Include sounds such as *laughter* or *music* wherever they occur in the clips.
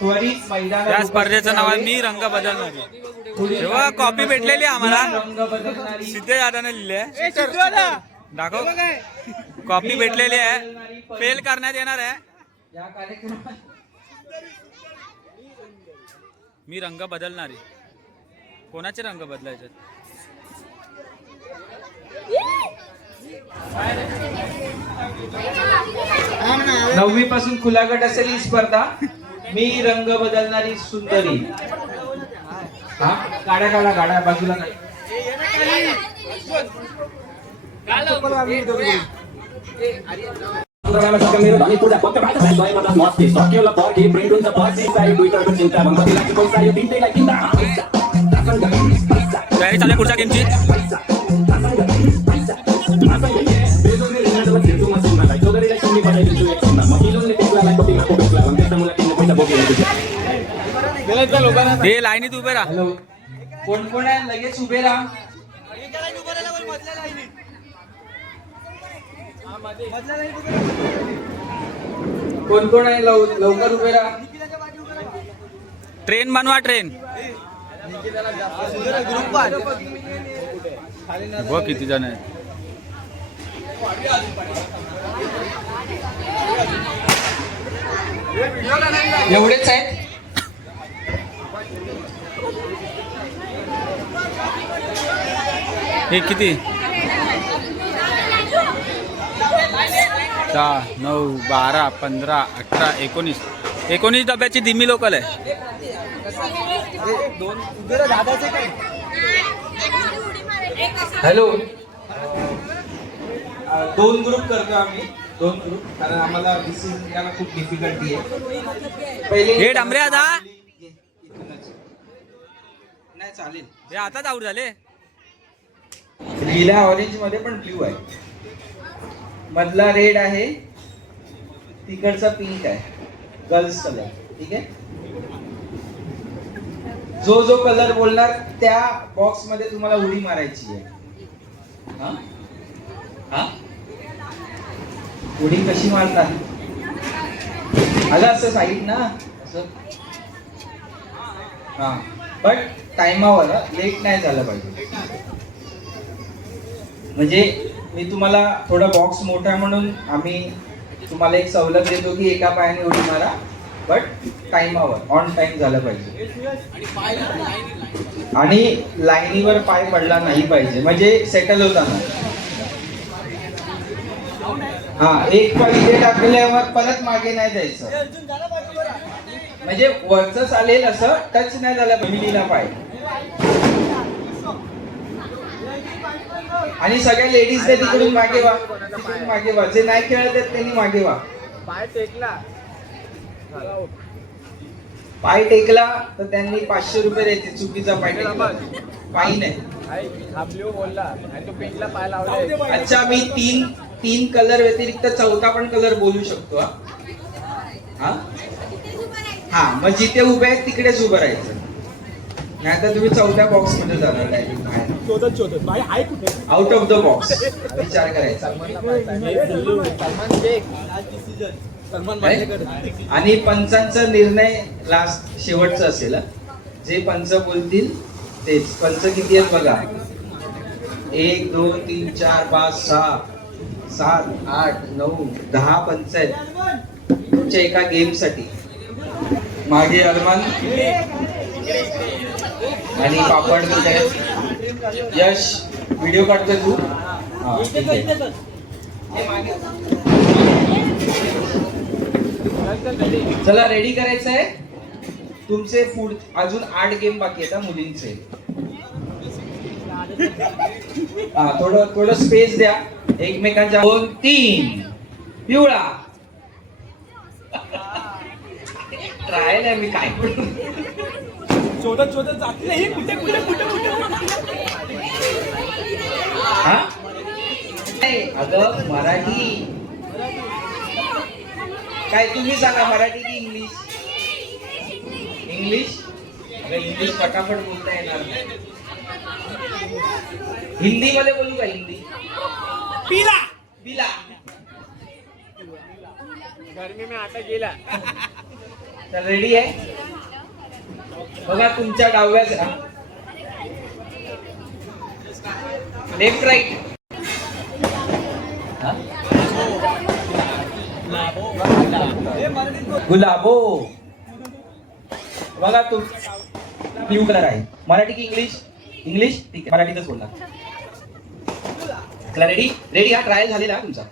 त्वरित मैदानात या स्पर्धेचं नाव आहे मी रंग बदलणारी. तेव्हा कॉपी भेटलेली आहे आम्हाला. मी रंग बदलणारी सिद्धे दादाने लिहिले आहे. दाखव. कॉपी भेटलेली आहे. फेल करण्यात येणार आहे. या कार्यक्रमात मी रंग बदलणारी. कोणाचे रंग बदलायचे नववी पासून खुला गट असेल ही स्पर्धा. मी रंग बदलणारी सुंदरी. हा? गाड्या काढा गाड्या बाजूला काढा. पुढच्या गेमची. हे लाईनीत उभे राहा. हॅलो. कोण कोण आहे? लगेच उभे राहा. कोण कोण आहे? लव- लवकर उभे राहा. ट्रेन बनवा ट्रेन. बघ किती जण आहे एवढेच आहेत? हे किती सहा नऊ बारा पंधरा अठरा एकोणीस एकोणीस डब्याची दिमी लोकल आहे हॅलो दोन ग्रुप करतो आम्ही दोन ग्रुप कारण आम्हाला डिसिजन घ्यायला खूप डिफिकल्टी आहे पहिले हे डांबरे आता? नाही चालेल हे आताच आऊट झाले लिहिला ऑरेंजमध्ये पण ब्ल्यू आहे. मधला रेड आहे तिकडचा पिंक आहे. गर्ल्स कलर ठीक आहे? जो जो कलर बोलणार त्या बॉक्समध्ये तुम्हाला उडी मारायची आहे. हा? हा? उडी कशी मारतात आलं असं साईड ना? असं? हा. बट टायमावर लेट नाही झालं पाहिजे. म्हणजे मी तुम्हाला थोडा बॉक्स मोठा आहे म्हणून आम्ही तुम्हाला एक सवलत देतो की एका पायाने उडी मारा बट टाइमावर ऑन टाइम झालं पाहिजे. आणि लाईनीवर पाय पडला नाही पाहिजे. म्हणजे सेटल होताना हा एक पाय इथे टाकल्यावर परत मागे नाही जायचं. म्हणजे वरच चालेल असं टच नाही झालं फॅमिलीला पाय. आणि सगळ्या लेडीजने तिकडून मागे वा तिकडून मागे वा जे नाही खेळत आहेत त्यांनी मागे वा पाय टेकला. पाय टेकला तर त्यांनी पाचशे रुपये द्यायचे चुकीचा पाय टेकला पायी नाही. हा बोलला. आणि तो पिंकला पाय लावला. अच्छा मी तीन तीन कलर व्यतिरिक्त चौथा पण कलर बोलू शकतो हा? हा? हा मग जिथे उभे आहेत तिकडेच उभं राहायचं. नाही तर तुम्ही चौथ्या बॉक्समध्ये जाणार direct बाहेर. शोधत शोधत भाई आहे कुठे? आउट ऑफ द बॉक्स विचार करायचा. सलमान शेख सलमान काय? आणि पंचांचा निर्णय लास्ट शेवटचा असेल. जे पंच बोलतील तेच. पंच किती आहेत बघा? एक दोन तीन चार पाच सहा. सात आठ नऊ दहा पंच आहेत. तुमच्या एका गेमसाठी मागे अरमान. आणि पापड यश व्हिडिओ काढतोय तू? ठीक आहे. चला रेडी करायचं आहे? तुमचे फूड अजून आठ गेम बाकी आहेत मुलींचे. हा थोडं थोडं स्पेस द्या. एकमेकांच्या दोन तीन. पिवळा. *laughs* ट्रायल आहे मी काय करू? शोधत शोधत जात नाही. कुठे कुठे कुठे कुठे? हा? नाही, अगं मराठी. काय तुम्ही सांगा मराठी की इंग्लिश? इंग्लिश? अगं इंग्लिश फटाफट बोलता येणार नाही. हिंदी मध्ये बोलू का हिंदी? पिला! पिला. गर्मी में आटा गेला. तर रेडी आहे? बघा तुमच्या डाव्या लेफ्ट राईट गुलाबो. बघा तू. ब्ल्यू कलर आहे. मराठी की इंग्लिश इंग्लिश ठीक आहे. मराठीतच बोलणार चला रेडी रेडी हा ट्रायल झालेला तुमचा.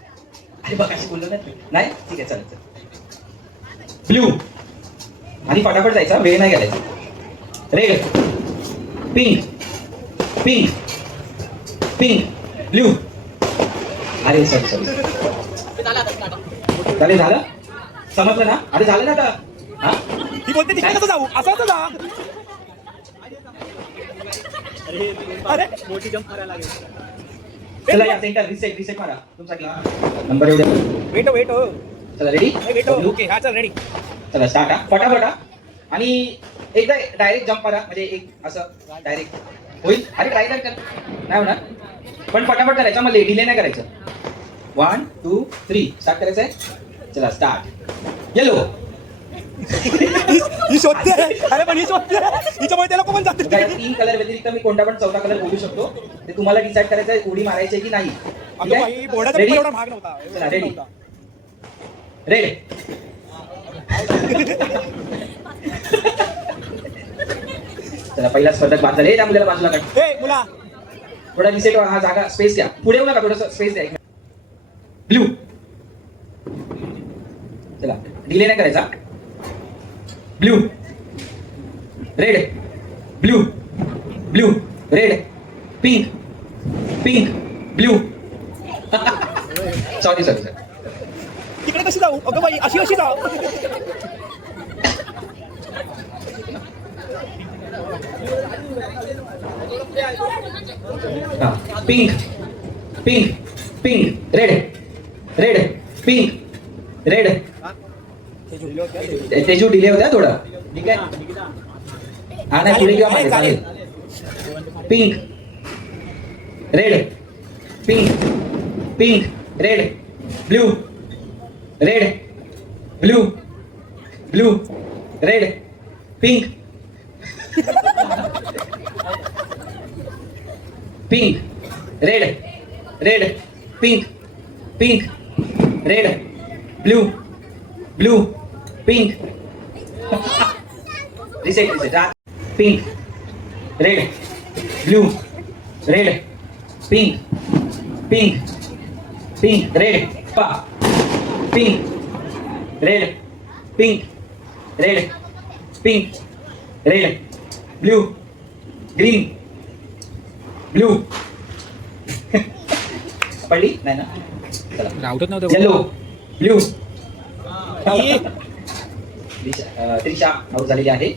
अरे बघ बोललो नाही नाही? ठीक आहे चालेल चल ब्ल्यू आणि फटाफट जायचा वेळ नाही घालायचा. Red pink pink pink blue अरे सॉरी सॉरी चालेल झालं? समजलं ना? अरे झालं ना आता. हा? ही बोलते तिकडे कसं जाऊ. असं असं जा. अरे. मोठी जंप करायला लागेल. चला या. सेंटर रिसेट रिसेट मारा. तुमचा नंबर येऊ द्या वेट वेट चला रेडी वेट ओके हा चल रेडी चला स्टार्ट हा. फटाफट हा आणि एकदा डायरेक्ट जम्प मारा. म्हणजे एक असं डायरेक्ट होईल. अरे ट्राय कर. नाही होणार. पण फटाफट करायचं. मग डिले नाही करायचं. वन टू थ्री स्टार्ट करायचं आहे. चला स्टार्ट येलो *laughs* ही शोधते. अरे पण ही शोधते. हिच्यामुळे ते लोक पण जाते तीन कलर व्यतिरिक्त मी कोणता पण चौथा कलर बोलू शकतो. ते तुम्हाला डिसाईड करायचं आहे उडी मारायची की नाही. रेड *laughs* चला पहिला स्पर्धक बाद झाले त्या मुलाला बाजूला काढ मुला. थोडा रिसेट हा जागा स्पेस द्या पुढे येऊ नका थोडस स्पेस द्या ब्ल्यू चला डिले नाही करायचा. Blue red blue blue red pink pink blue sorry sorry sorry तिकडे कशी जाऊ? अगं बाई अशी अशी जाऊ? Pink pink pink red red pink red Teju delay होत्या थोडा. ठीक आहे? हा नाही पुढे किंवा मागे चालेल. Pink red pink pink red blue red blue blue red pink pink, red, red, pink, pink, red, blue, blue, pink. reset, reset. Ah. Pink, red, blue, red, pink, pink, pink, red, pa, pink, red, pink, red, pink, red, blue, green. Blue पडली? नाही ना? रावटच नव्हतं yellow blue ही. Trisha out झालेली आहे.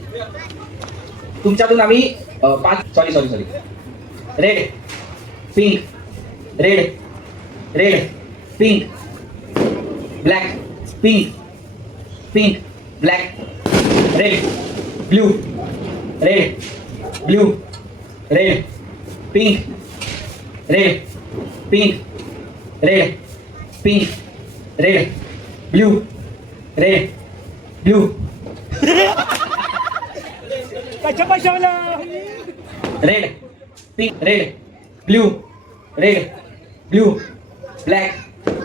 तुमच्यातून आम्ही पाच sorry sorry sorry red pink red red pink black pink pink black red blue red blue red pink red pink red pink red blue red blue कशा कशाला red pink red blue red blue black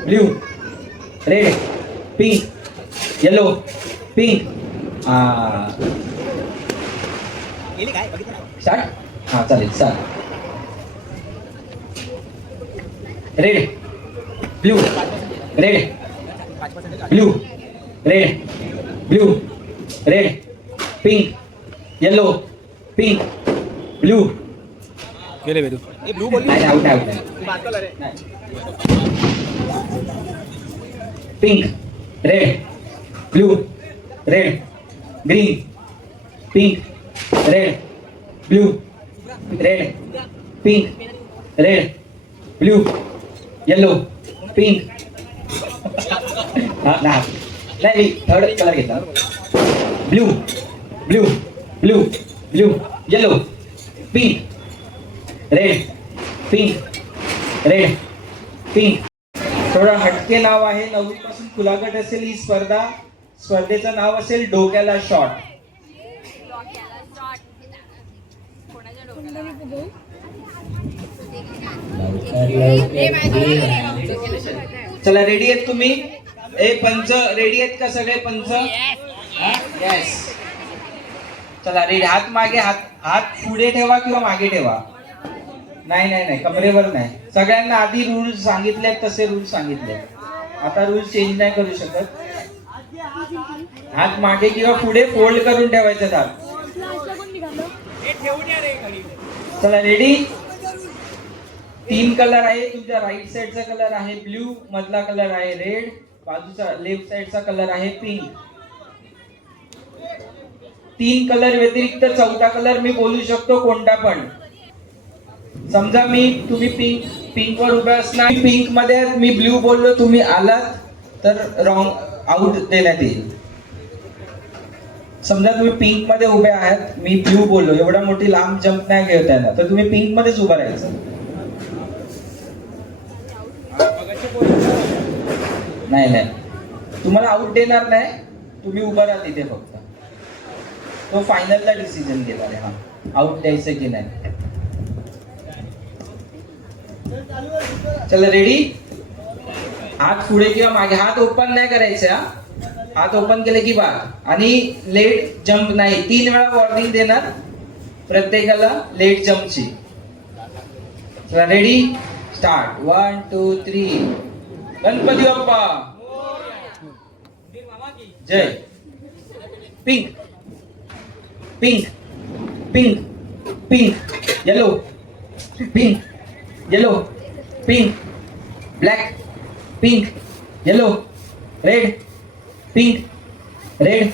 blue red pink yellow pink गेली काय बघितलं नाही. Start हां चालेल start red blue red blue red blue red pink yellow pink blue गेले बेदू ए ब्लू बोलली नाही आउट आउट नाही ती बात कलर आहे pink red blue red green pink red blue red pink red blue yellow pink हा ना नाही मी थर्ड कलर घेतला blue blue blue blue yellow pink red pink red pink थोडं हटके नाव आहे. नववी पासून खुलागट असेल ही स्पर्धा. स्पर्धेचं नाव असेल डोक्याला शॉट डोक्याला शॉट कोणाच्या डोक्याला चला रेडी आहेत तुम्ही? ए पंच रेडी आहेत का सगळे पंच? येस चला रेडी हात मागे हात हात पुढे ठेवा किंवा मागे ठेवा? नाही नाही नाही कमरेवर नाही. सगळ्यांना आधी रूल सांगितले आहेत तसे रूल सांगितले आता रूल चेंज नाही करू शकत. हात मागे किंवा पुढे फोल्ड करून ठेवायचे हात चला रेडी तीन कलर आहे तुमच्या राईट साइडचा कलर आहे ब्ल्यू मधला कलर आहे रेड बाजूचा लेफ्ट साइडचा कलर आहे पिंक तीन कलर व्यतिरिक्त चौथा कलर मी बोलू शकतो कोणता पण. समजा मी तुम्ही पिंक पिंक वर उभे असणार. पिंकमध्ये मी ब्ल्यू बोललो तुम्ही आलात तर रॉंग आउट देण्यात येईल. समजा तुम्ही पिंकमध्ये उभे आहात मी ब्ल्यू बोललो एवढा मोठी लांब जम्प नाही घेत आहे तर तुम्ही पिंक मध्येच उभं राहायचं. नाही नाही. तुम्हाला आउट देणार नाही. तुम्ही उभा राहा तिथे फक्त. तो फायनलला डिसिजन घेणार आहे हा. आउट द्यायचं की नाही? चला रेडी हात पुढे किंवा मागे. हात ओपन नाही करायचे हा. हात ओपन केले की बाद. आणि लेट जम्प नाही. तीन वेळा वॉर्निंग देणार प्रत्येकाला लेट जम्पची चला ready start one two three Ganpati Bappa जय pink pink pink pink yellow pink yellow pink black pink yellow red pink red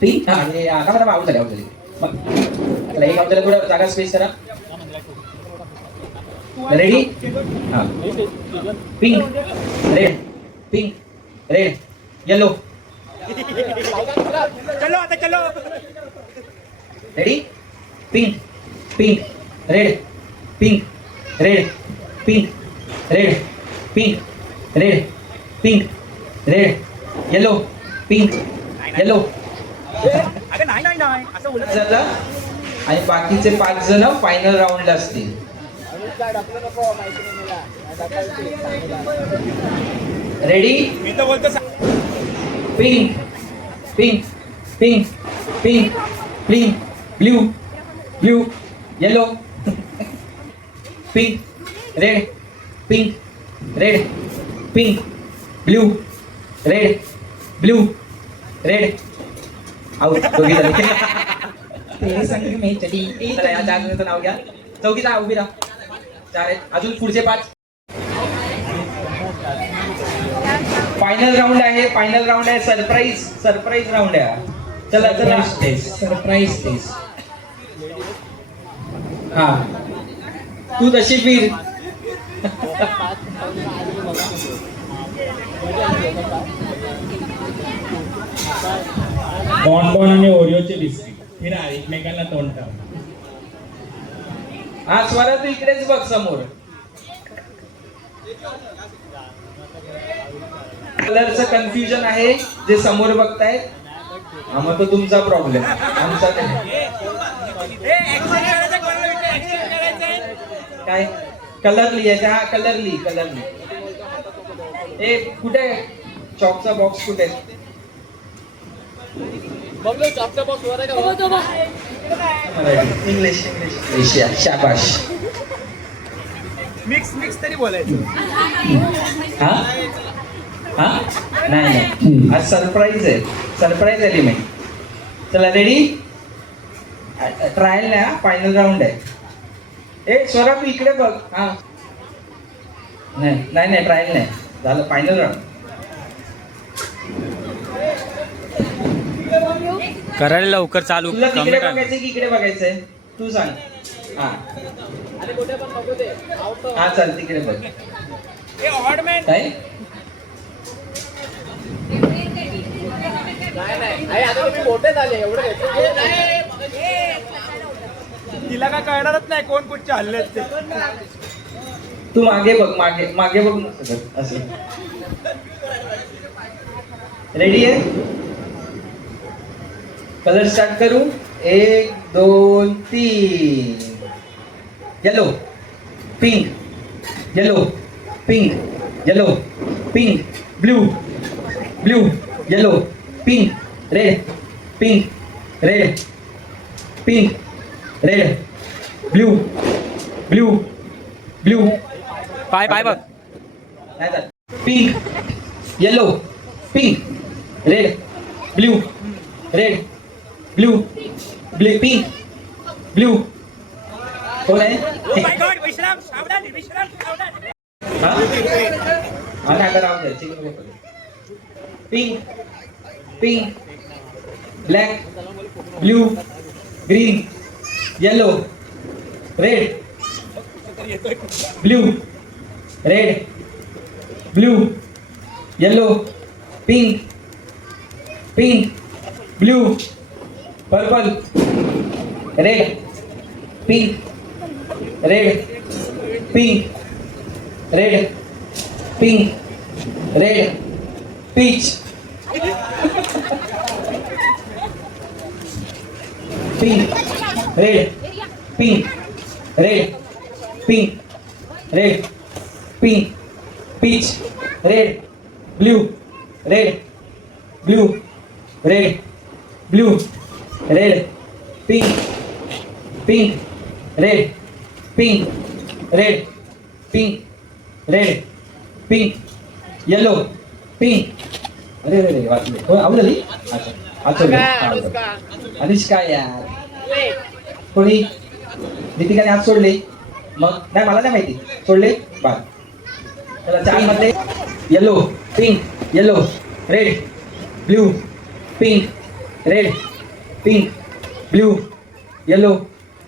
pink हा हे हा, का आऊट झाले आऊट झाले मग चला एक आऊट झालं थोडं जागा स्पेस करा रेडी हा. Pink red pink red yellow चलो आता चलो. Ready pink pink red pink red pink red pink red pink red yellow pink yellow अगं नाही नाही नाही. असं बोलत झालं आणि बाकीचे पाच जण फायनल राऊंडला असतील. रेडी मी तर बोलतो pink pink pink pink pink blue blue yellow pink red pink red pink blue red blue red out दोघी झाले तेरे संग में चली नाव घ्या. चौकी जा उभी राहा. चार आहेत. अजून पुढचे पाच. फायनल राऊंड आहे फायनल राऊंड आहे. सरप्राईज सरप्राईज राऊंड आहे. चला चला. सरप्राईज टेस्ट हा. तू तशी फिर. बॉन्बॉन आणि ओरिओचे बिस्किट. फिरा एकमेकांना तोंड टाक हा स्वरा तू इकडेच बघ समोर. कलरचं कन्फ्युजन आहे जे समोर बघताय हा मग तो तुमचा प्रॉब्लेम आमचा. काय? कलर लिहायचा हा कलर लिही कलर लिही ए कुठे चॉकचा बॉक्स कुठे इंग्लिश इंग्लिश एशिया शाबाश. मिक्स मिक्स तरी बोलायचं. हा? हा? नाही नाही. आज सरप्राईज आहे. सरप्राईज एलिमेंट चला रेडी ट्रायल नाही हा? फायनल राऊंड आहे. ए स्वरा तू इकडे बघ. हा. नाही नाही नाही ट्रायल नाही. झालं फायनल राऊंड करायला लवकर चालू तुला तिकडे की इकडे बघायचंय? तू सांग. हा. हा चल तिकडे बघ. हे ऑड मॅन काय तिला काय कळणारच नाही कोण कुठचे हल्ले आहेत ते. मागे बघ मागे मागे बघ, असं. रेडी आहे? कलर स्टार्ट करू? एक दो तीन। Yellow pink yellow pink yellow pink blue blue yellow pink red pink red pink red blue blue blue पाय पाय बघ pink yellow pink red blue red blue blue pink blue कोण आहे विश्राम सावधान विश्राम सावधान हा? हा, नाही, आता राहू द्या, चिकन नको करू. Pink pink black blue green yellow red blue red blue yellow pink pink blue Purple. Red. Pink. Red. Pink. Red. Pink. Red. Peach. Pink. Red. Pink. Red. Pink. Red. Pink. Peach. Red. Blue. Red. Blue. Red. Blue. Red pink pink red pink red pink red pink yellow pink अरे अरे वाचले. हो आवडली अच्छा अच्छा अनुष्का यार. कोणी? दीपिकाने आज सोडले. मग नाही मला नाही माहिती. सोडले? बा त्याला चारमध्ये yellow pink yellow red blue pink red pink blue yellow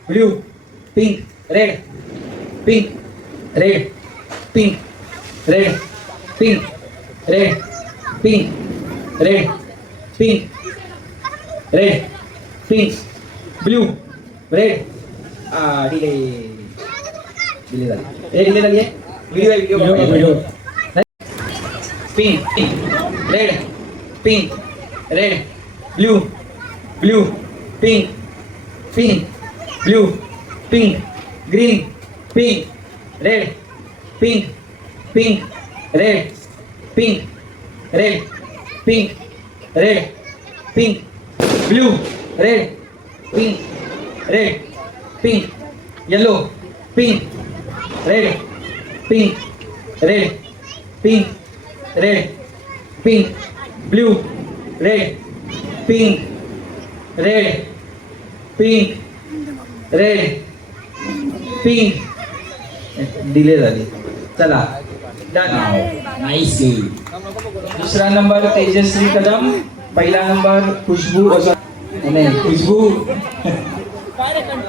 blue pink red pink red pink red pink red pink red pink red pink blue red आ डिले डिले झाली ए डिले झाली आहे व्हिडिओ आहे video video pink pink red pink red blue, pink, pink, blue, pink, green, pink, red, pink, pink, red, pink, red, pink, red, pink, blue, red, pink, red, pink, yellow, pink, red, pink, red, pink, red, pink, blue, red, pink, red pink red pink delay झाली. चला done nice दुसरा number Tejaswi Kadam. पहिला number Khushboo. नाही खुशबू. *laughs*